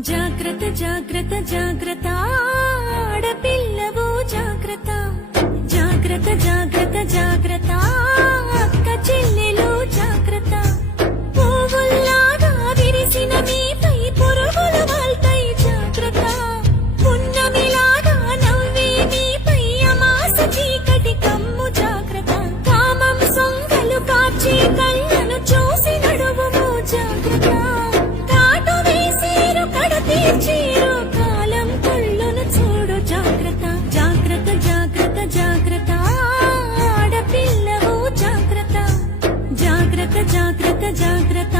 జాగ్రత్త జాగ్రత్త జాగ్రత్త ఆడపిల్లవో జాగ్రత్త. జాగ్రత్త జాగ్రత్త జాగ్రత్త అక్క చెల్లెలు జాగ్రత్త. పువ్వుల్లాగా విరిసిన మీపై పురుగులు వాల్పై జాగ్రత్త. పున్నమిలాగా నవ్వే మీపై అమాస చీకటి కమ్ము జాగ్రత్త. కామం సొంగలు కాచే కళ్ళను చూసి నడువు జాగ్రత్త. జాగ్రత్త జాగ్రత్త.